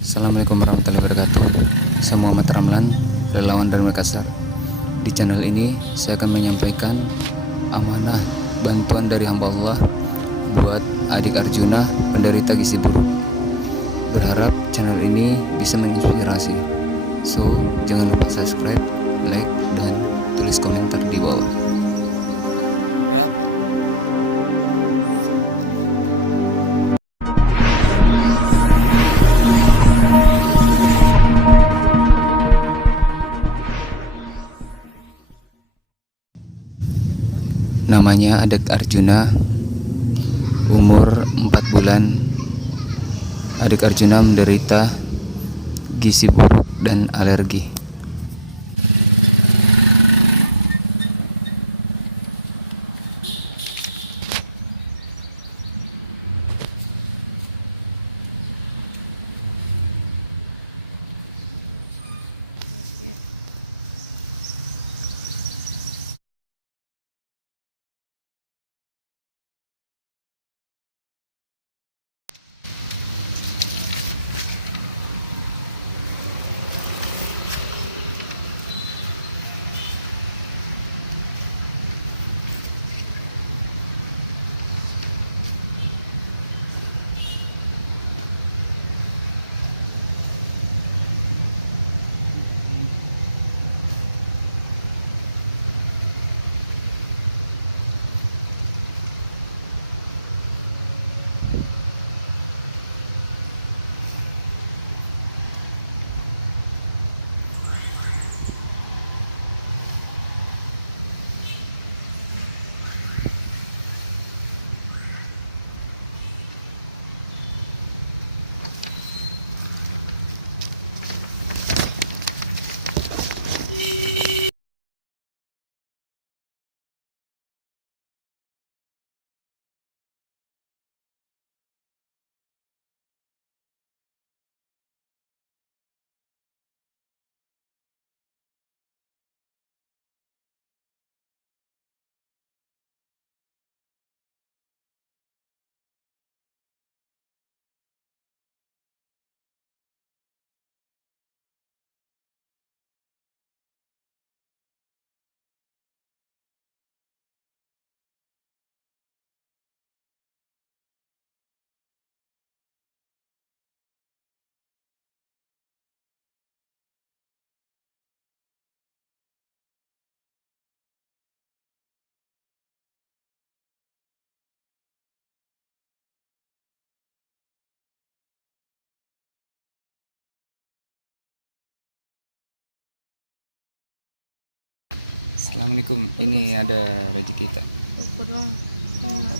Assalamualaikum warahmatullahi wabarakatuh. Saya Muhammad Ramlan, relawan dari Makassar. Di channel ini saya akan menyampaikan amanah bantuan dari hamba Allah buat adik Arjuna penderita gizi buruk. Berharap channel ini bisa menginspirasi. So, jangan lupa subscribe, like, dan tulis komentar di bawah. Berapa? Namanya adik Arjuna, umur 4 bulan. Adik Arjuna menderita gizi buruk dan alergi. Assalamualaikum, ini ada rezeki tak? Apa dong? Enggak.